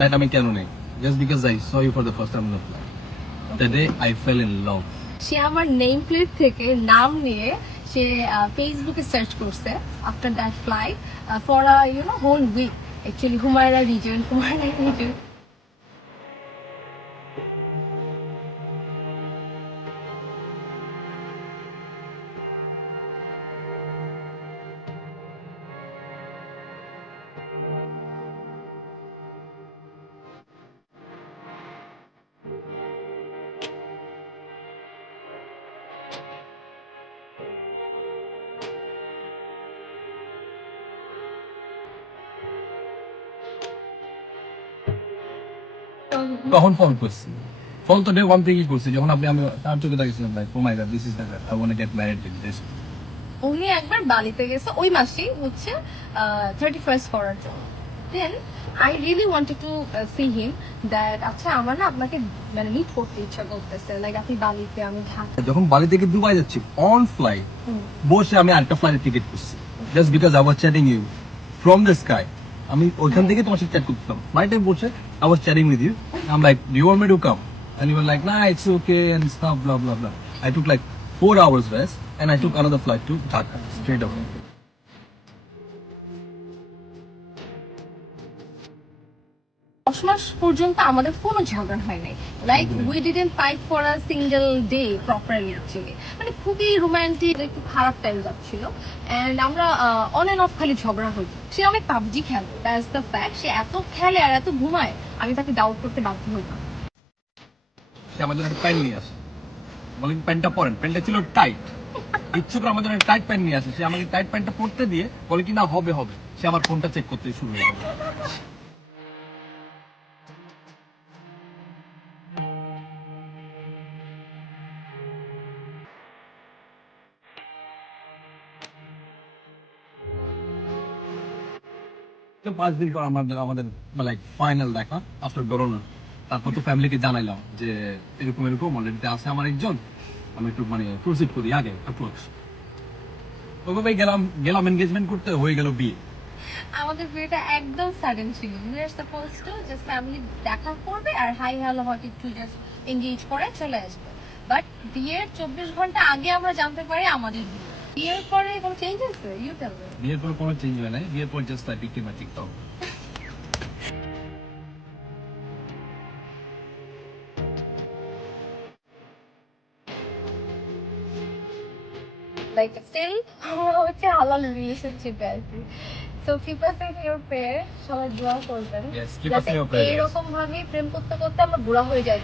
That আমি কেন নেই? Just because I saw you for the first time on the flight. The day I fell in love. সে আমার name plate থেকে নাম নিয়ে সে ফেসবুকে সার্চ করছে after that flight for whole week actually Humaira reason কখন ফোন করছি? ফোন তো day one থেকেই করছি যখন আমি তার চোখে দেখেছিলাম like oh my god this is the girl I want to get married with this. উনি একবার বালিতে গেছে ওই মাসেই হচ্ছে 31st করার জন্য। Then I really wanted to see him that আচ্ছা আমার না আপনাকে মানে মিট করতে ইচ্ছা করতেছে লাইক আপনি বালিতে আমি ঢাকা। যখন বালি থেকে দুবাই যাচ্ছি অন ফ্লাইট বসে আমি আরেকটা ফ্লাইটের টিকিট করছি just because I was chatting you from the sky. আমি ওইখান থেকে তোমার সাথে চ্যাট করতাম ফ্লাইটে বসে I was chatting with you I am like do you want me to come and you were like না it's okay and stuff blah blah blah. I took like 4 hours rest and I took another flight to Dhaka straight away. 10 মাস পর্যন্ত আমাদের কোনো ঝগড়া হয় নাই like we didn't fight for a single day properly actually মানে খুবই romantic একটু খারাপ টাইম যাচ্ছিল এন্ড আমরা অন এন্ড অফ খালি ঝগড়া হইতো সে অনেক পাবজি খেলে দ্যাটস দ্য ফ্যাক্ট সে এত খেলে আর এত ঘুমায় আমি তাকে ডাউট করতে বাধ্য হইতাম। সে আমাদের একটা প্যান্ট নিয়ে আসে বলেন প্যান্টটা পরেন প্যান্টটা ছিল টাইট ইচ্ছে করে আমাদের টাইট প্যান্ট নিয়ে আসে সে আমাকে টাইট প্যান্টটা পরতে দিয়ে বলে কি না হবে হবে সে আমার ফোনটা চেক করতে শুরু হয়ে গেল। তো 5 দিন পর আমাদের আমাদের লাইক ফাইনাল দেখা আফটার করোনা। তারপর তো ফ্যামিলিকে জানাইলাম যে এরকম এরকম অলরেডি আছে আমার একজন আমি একটু মানে প্রসিড করি আগে অ্যাপ্রোচ ওইভাবে গেলাম গেলাম এনগেজমেন্ট করতে হয়ে গেল বিয়ে। আমাদের বিয়েটা একদম সাডেন ছিল we are suppose two just family দেখা করবে আর হাই হ্যালো হয়তো একটু জাস্ট এঙ্গেজ করে চলে আসবে বাট বিয়ের 24 ঘন্টা আগে আমরা জানতে পারি আমাদের বিয়ে। বিয়ের পরে কোনো চেঞ্জ আছে ইউ টেল মি। বিয়ের পর কোনো চেঞ্জ হয় নাই বিয়ের পর just I became a TikTok. Like still হচ্ছে হালাল রিলেশনশিপে আছি so keep us in your prayer সবাই দোয়া করবেন Yes, keep us যাতে in your prayers. এরকম ভাবে প্রেম করতে করতে আমরা বুড়া হয়ে যাই